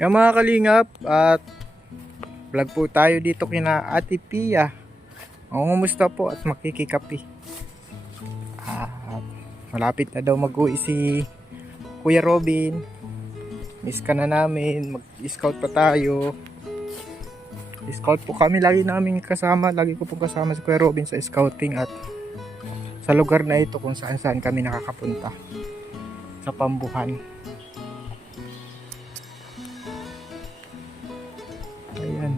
Yung mga kalingap, at vlog po tayo dito kina Ate Pia. Kumusta po at makikikapi. At malapit na daw mag-uwi si Kuya Robin. Miss ka na namin. Mag-scout pa tayo. Scout po kami, lagi namin kasama. Lagi ko po kasama si Kuya Robin sa scouting at sa lugar na ito kung saan saan kami nakakapunta sa Pambuhan. Ayan.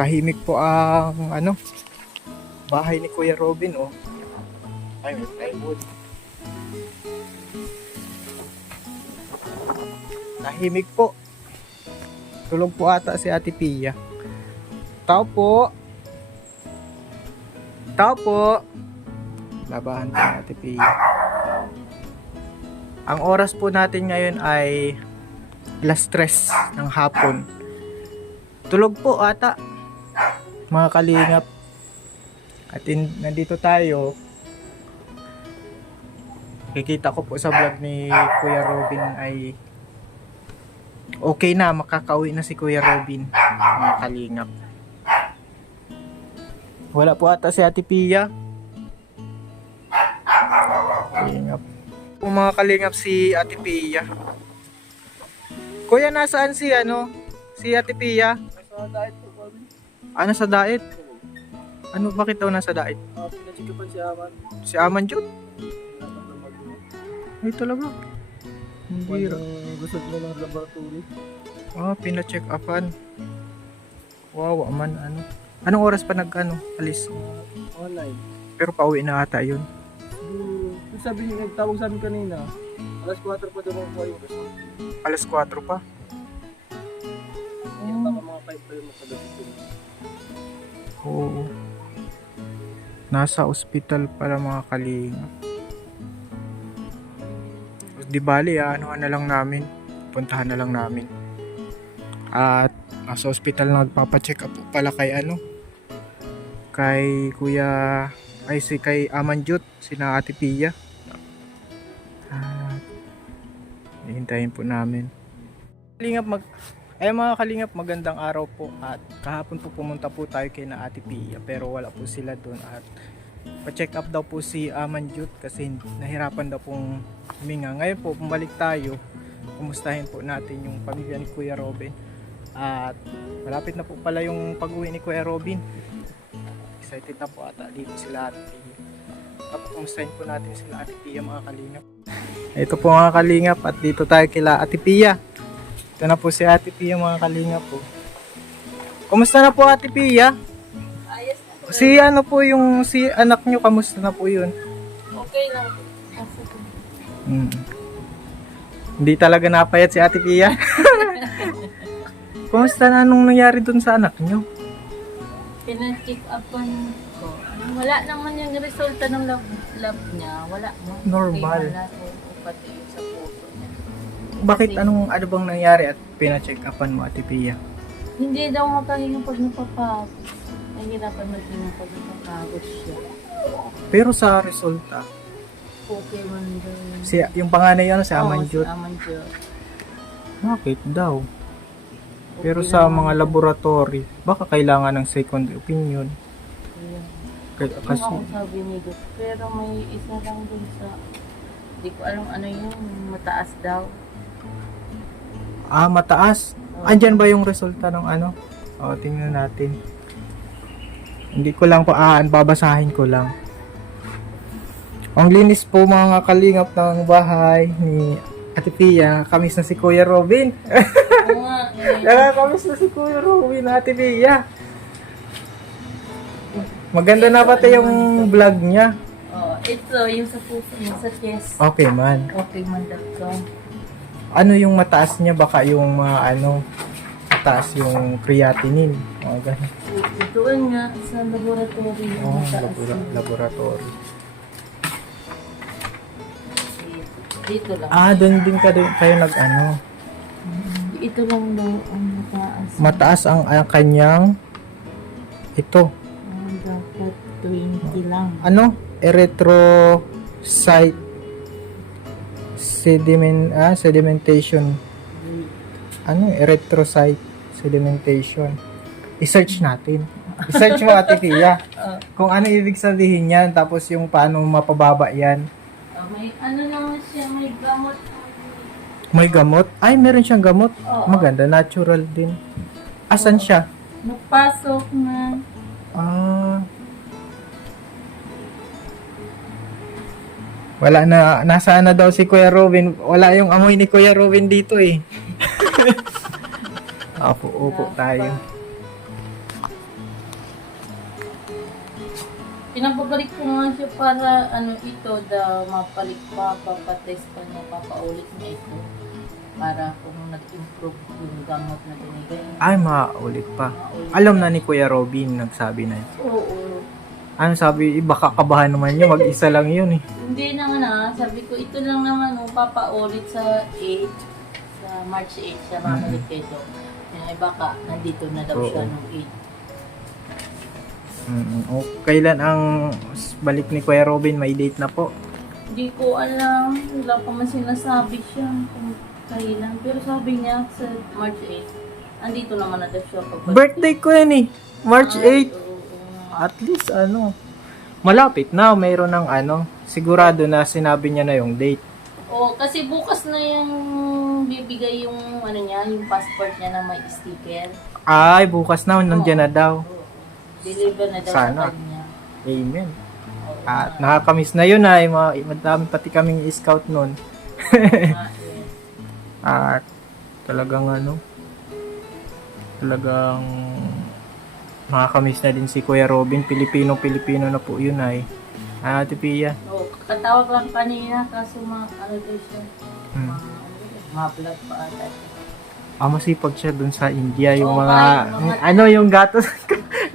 Tahimik po ang bahay ni Kuya Robin, oh. Ay, may plywood. Tahimik po. Tulog po ata si Ate Pia. Tao po. Tao po. Labahan po ni Ate Pia. Ang oras po natin ngayon ay 3:00 ng hapon. Tulog po ata, mga kalingap. At nandito tayo. Kikita ko po sa vlog ni Kuya Robin ay okay na, makakauwi na si Kuya Robin, mga kalingap. Wala po ata si Ate Pia. Kalingap. Mga kalingap, si Ate Pia. Kuya, nasaan si si Ate Pia? Sa diet po kami. Sa daet? Bakit daw nasa daet? Pinachikapan si Aman. Si Aman Jud? Ay talaga. Hindi. Gusto mo ng laboratory. Pina-check upan. Wow, Aman, Anong oras pa alis? Online. Pero pauwi na ata yun. Yung sabi niya, nagtawag sa amin kanina. Alas 4 pa daw ako yung result. Alas 4 pa. Yung baka mga 5 pa yung matagalit yun. Oo. Nasa ospital pala, mga kalingap. Di bali, na lang namin. Puntahan na lang namin. At nasa ospital na nagpapacheck up po pala kay kay Kuya, kay Amanjut, sina Ate Pia. At hihintayin po namin. Mga kalingap, magandang araw po. At kahapon po pumunta po tayo kay na Ate Pia, pero wala po sila doon. At pa-check up daw po si Amanjut kasi nahirapan daw pong huminga. Ngayon po bumalik tayo, kumustahin po natin yung pamilya ni Kuya Robin. At malapit na po pala yung pag-uwi ni Kuya Robin. Excited na po ata dito sila Ate Pia. Tapos kumustahin po natin sila Ate Pia, mga kalingap. Ito po, mga kalingap, at dito tayo kila Ate Pia. Ito na po si Ate Pia, mga kalingap po. Kumusta na po, Ate Pia? Ayos na po. Si anak nyo, kamusta na po yun? Okay lang. Hindi talaga napayat si Ate Pia. Kumusta na nung nangyari dun sa anak nyo? Pina-check upan ko. Wala naman yung resulta ng lab niya. Wala mo. Normal. Okay, wala po. Pati yung sa puso niya. Bakit ano bang nangyari at pina-check upan mo, Ate Pia? Hindi daw makahinga pag napapagod. Nahihirapan maghinga pag napapagod siya. Pero sa resulta, Okay man daw. yung panganay si Amanjut. Si Amanjut. Bakit daw? Pero Okay sa naman mga daw. laboratory, baka kailangan ng second opinion. Ayan. Kasi, Yung ako sabi ni Doc. Pero may isa lang dun sa... Hindi ko alam ano yung mataas daw. mataas. Oo. Andyan ba yung resulta ng tingnan natin. Hindi ko lang babasahin ko lang. Ang linis po, mga kalingap, ng bahay ni Ate Pia. Nakakamiss na si Kuya Robin. Oo nga. Nakakamiss na si Kuya Robin, Ate Pia. Maganda na pati yung vlog niya. Ito, yung sa puso niya, sa chest. Okay man. Okay man daw to. Ano yung mataas niya? Baka yung mataas yung creatinine. Mga ganun. Doon nga, sa laboratory yung mataas. Laboratory. Dito lang. Doon din kayo Ito lang daw ang mataas. Mataas ang kanyang ito. Dapat 20 lang. Erythrocyte Sedimentation. Ano, erythrocyte sedimentation. I-search natin. I-search mo, Ate Pia. Kung ano ibig sabihin yan, tapos yung paano mapababa yan. May ano naman siya, may gamot. May gamot? Ay, meron siyang gamot. Oo. Maganda, natural din. Asan siya? Napasok na. Ah. Wala na, nasaan na daw si Kuya Robin. Wala yung amoy ni Kuya Robin dito eh. Upo tayo. Pinapabalik ko nga siya para ito daw mapalik pa, papatest pa niya, papaulit niya ito. Para kung nag-improve yung gamot na binigay. Ay, maulit pa. Maulit Alam pa. na ni Kuya Robin, nagsabi na. Oo. Ano sabi, baka kabahan naman niya, mag-isa lang yun eh. Hindi naman sabi ko, ito lang naman, papaulit sa 8, sa March 8 siya mamalik ito. Yung iba ka, nandito na daw siya Oo. nung 8. O, kailan ang balik ni Kuya Robin? May date na po. Hindi ko alam, wala pa man sinasabi siya kung kailan. Pero sabi niya sa March 8, andito naman na daw siya pagbalik. Birthday ko yan eh. March 8. Oo. At least malapit na. Mayroon ng sigurado na sinabi niya na yung date. Oh, kasi bukas na yung bibigay yung niya, yung passport niya na may sticker. Ay, bukas na. Nandiyan na daw. Oo. Deliver na daw Sana. sa kanya. Amen. Oo. At nakakamiss na yun ay madami pati kaming scout nun. At talagang talagang nakakamiss na din si Kuya Robin. Pilipino na po yun ay. Ate Pia. Oh, katawag lang kanina kaso daw siya. Hmm. Ma-vlog pa ata. Masipag siya dun sa India. Yung Oo, mga, kahit yung gatos.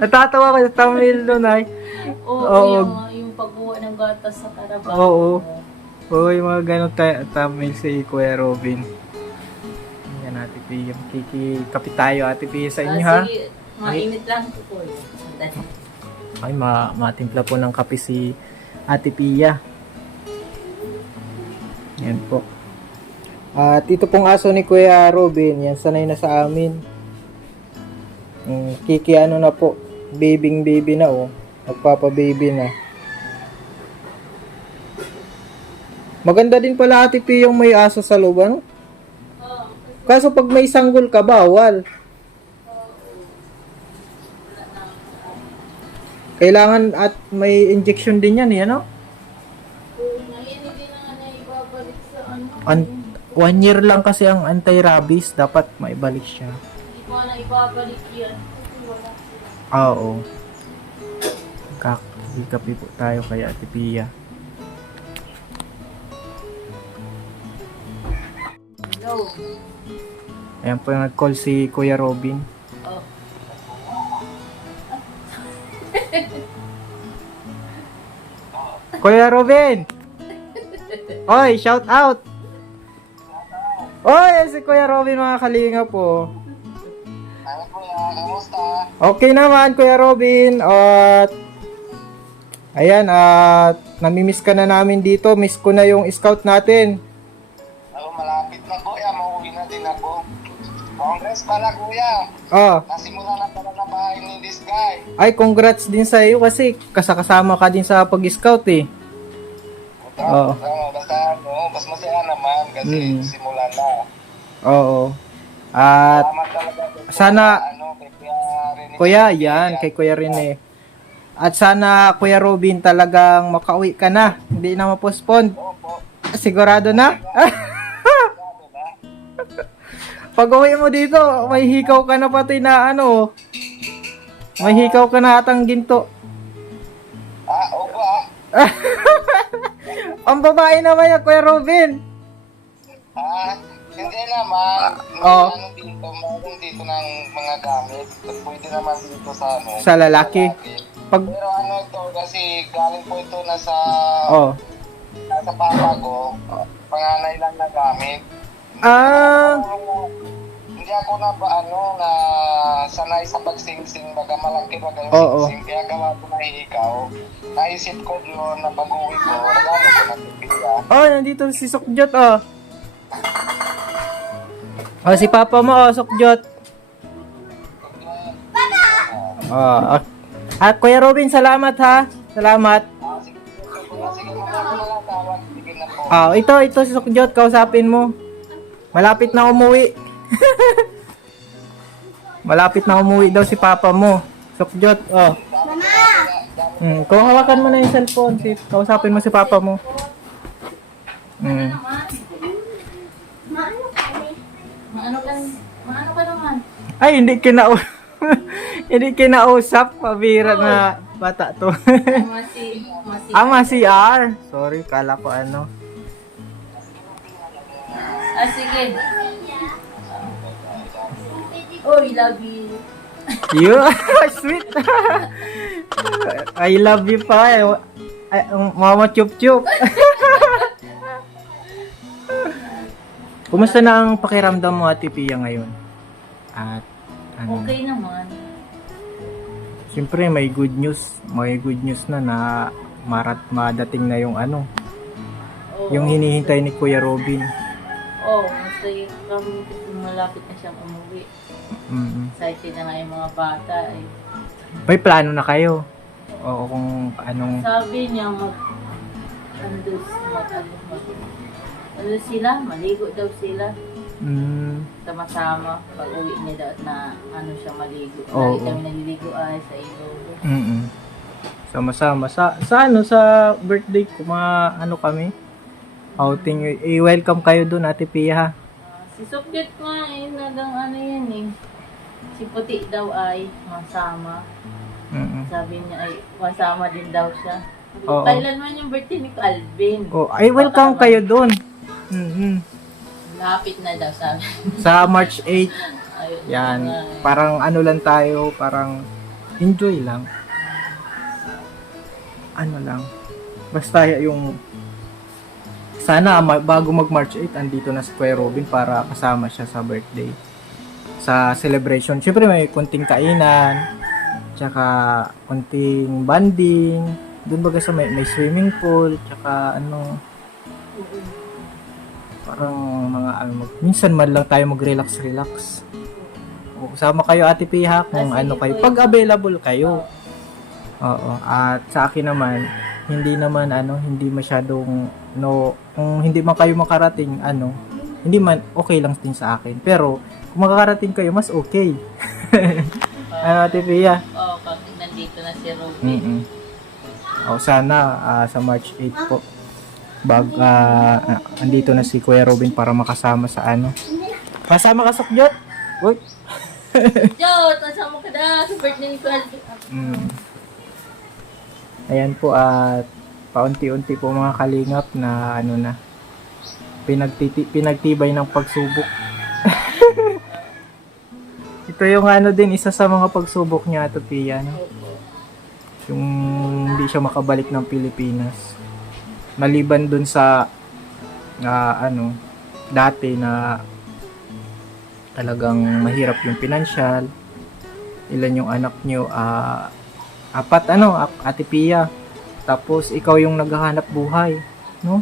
Natatawa ko sa Tamil dun ay. Oo, Oo. yung pagbuwa ng gatas sa Carabao. Oo. Oo, yung mga ganun Tamil si Kuya Robin. Yan, Ate Pia. Kikikapit tayo, Ate Pia, sa inyo ha. Sige, mainit lang ito po. Ay, matimpla po ng kape si Ate Pia. Yan po. At ito pong aso ni Kuya Robin, yan sanay na sa amin. Na po, baby na nagpapa-baby na. Maganda din pala Ate Pia yung may aso sa loob, Kaso pag may sanggol ka, bawal. Kailangan at may injection din yan, Oo, ngayon hindi na nga niya ibabalik sa 1 year lang kasi ang anti-rabies, dapat maibalik siya. Hindi ko na ibabalik yan. Kasi wala sila. Oo. Kapi po tayo kay Ate Pia. Hello. Ayan po yung nag-call si Kuya Robin. Oh. Kuya Robin! Oy, shout out! Oy, si Kuya Robin mga kalinga po. Ano kuya, kamusta? Okay naman, Kuya Robin. At ayan, namimiss ka na namin dito. Miss ko na yung scout natin. Malapit na kuya, mauwi na din ako. Congress pala kuya. Oh, Nasimula na pala na bahay ni this guy. ay congrats din sa iyo kasi kasama ka din sa pag-scout eh. Oo. Mas masaya naman kasi simula na. Oo. At Salamat talaga. sana- Kay Kuya Rene. Kuya, yan, kay Kuya Rene. At sana, Kuya Robin, talagang makauwi ka na. Hindi na ma-postpone. Opo. Sigurado na? Pag uwi mo dito, may hikaw ka na pati na may hikaw ka na atang ginto. Opo Ang babae naman yan, Kuya Robin. Hindi naman. Oo. Meron dito ng mga gamit. Pwede naman dito sa Sa lalaki. Pag, Pero ito kasi galing po ito nasa papa ko. Panganay lang na gamit. ah, Hindi di ako na na sanay sa pagsingsing, baga malaki baga yung Oo. singsing, kaya gawa ko na ikaw. Naisip ko yun na pag-uwi ko, regalo ko na tipiya. Oh, nandito si Sukjot, oh. Oh, si Papa mo, oh, Sukjot. Oh, Kuya Robin, salamat ha. Salamat. Sige, mga ko na lang tawag, sige na po. Ah, ito si Sukjot, kausapin mo. Malapit na umuwi. Malapit na umuwi daw si Papa mo. Sukjot, oh. Kung hawakan mo na yung cellphone, kausapin mo si Papa mo. Maano ka naman? Ay, hindi hindi kinausap. Pabira na bata to. CR. Sorry, kala ko ano. Sige. Oh, I love you. You, sweet. I love you pa. Mama chup chup. Kumusta na ang pakiramdam mo, Ate Pia, ngayon? At ano? Okay naman. Siyempre may good news. May good news na madating na yung ano. Oo. Yung hinihintay ni Kuya Robin. Oh, masaya kami kasi malapit na siyang umuwi. Excited na nga yung mga bata eh. May plano na kayo? O kung anong... Sabi niya ano sila, maligo daw sila. Sama-sama, pag uwi niya daw na ano siya maligo. Oo. Lagi kami naliligo ay sa ilog. Sama-sama. Sa birthday ko, ano kami? Outing. I-welcome kayo dun, Ate Pia, ha? Si Sukjot nga eh, nagang ano yan eh. Si Puti daw ay masama. Sabi niya ay masama din daw siya. Oo. Kailan man yung birthday ni Calvin? Oh, ay welcome kayo dun. Lapit na daw sabi. Sa March 8. Ayun, Yan. nga eh. Parang ano lang tayo, parang enjoy lang. Ano lang. Basta yung sana bago mag March 8 andito na si Kuya Robin para kasama siya sa birthday. Sa celebration. Siyempre may kunting kainan, tsaka kunting banding. Doon baga sa may swimming pool, tsaka ano, parang mga minsan man lang tayo mag-relax. O, sama kayo, Ate Piha, kung ano kayo, pag available kayo. Oo, at sa akin naman, hindi masyadong, kung hindi man kayo makarating, hindi man, okay lang din sa akin. Pero, kung makakarating kayo, mas okay. Ate Pia? Oo, kasi nandito na si Robin. O, sana, sa March 8 po, andito na si Kuya Robin para makasama sa ano. Kasama ka, Sukjot? Uy! Jot, nasama ka na sa birthday ni Calvin. Ayan po, at paunti-unti po mga kalingap na pinagtibay ng pagsubok. Ito yung din, isa sa mga pagsubok niya, Ate Pia, no? Yung hindi siya makabalik ng Pilipinas. Maliban dun sa dati na talagang mahirap yung pinansyal. Ilan yung anak nyo? 4, Ate Pia. Tapos ikaw yung naghahanap buhay, no?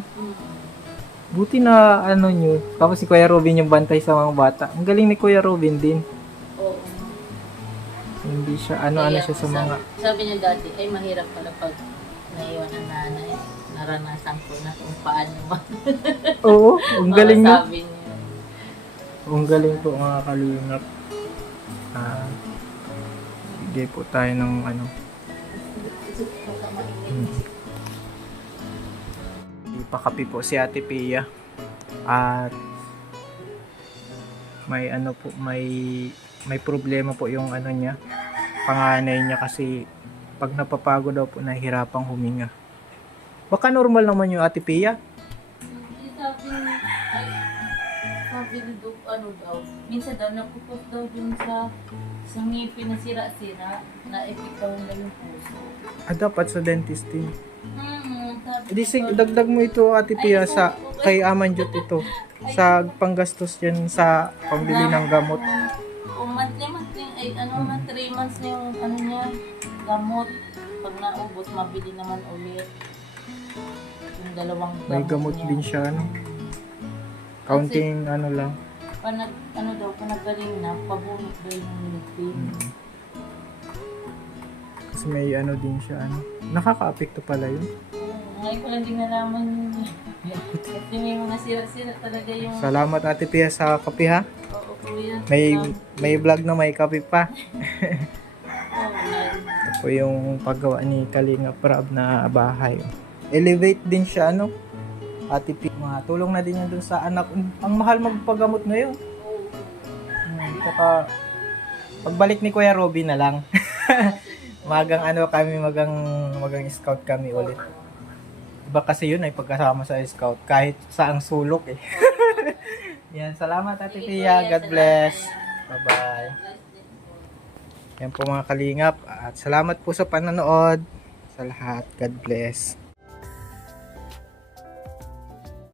Buti na nyo. Tapos si Kuya Robin yung bantay sa mga bata. Ang galing ni Kuya Robin din. Oo. Hindi siya siya sa mga Sabi niya dati, ay mahirap pala pag naiwan ang nanay. Naranasan ko na kung paano man. Oo, ang galing niya. Sabi niya. Ang galing po mga kalingap. Bigay po tayo ng ipakapi po si Ate Pia. At may problema po yung niya, panganay niya, kasi pag napapagod daw po nahihirapang huminga. Baka normal naman yung Ate Pia. Sabi Sabi daw, ano daw, minsan daw napupos daw dun sa ngipin na sira-sira, na-epektahan daw yung puso. Dapat sa dentist din. Sabi Dagdag mo ito, Ate Pia, sa kay Amanjut ito. Sa panggastos yan sa pambili ng gamot. Kung monthly, ay ano na, 3 months na yung ano niya, gamot. Pag naubos, mabili naman ulit. Yung dalawang gamot May gamot niya. din siya, ano. Counting, ano lang. Panagaling na, pabunot daw yung ngipin. Kasi may ano din siya, ano. Nakaka-apekto pala yun. Ngayon ko lang din nalaman yun. Kasi may mga sira-sira talaga yung... Salamat, Ate Pia, sa kape, ha. Oo, kuya. May vlog na may kape pa. Oo, Ito po yung paggawa ni Kalinga Prab na bahay. Elevate din siya, ano. Ate Pia, tulong na din yun dun sa anak. Ang mahal magpagamot ngayon. Saka, pagbalik ni Kuya Robby na lang. magang scout kami ulit. Iba kasi yun ay pagkasama sa scout kahit saang sulok eh. Yan, salamat Ate Pia. God bless. Bye-bye. Yan po mga kalingap. At salamat po sa panonood. Sa lahat. God bless.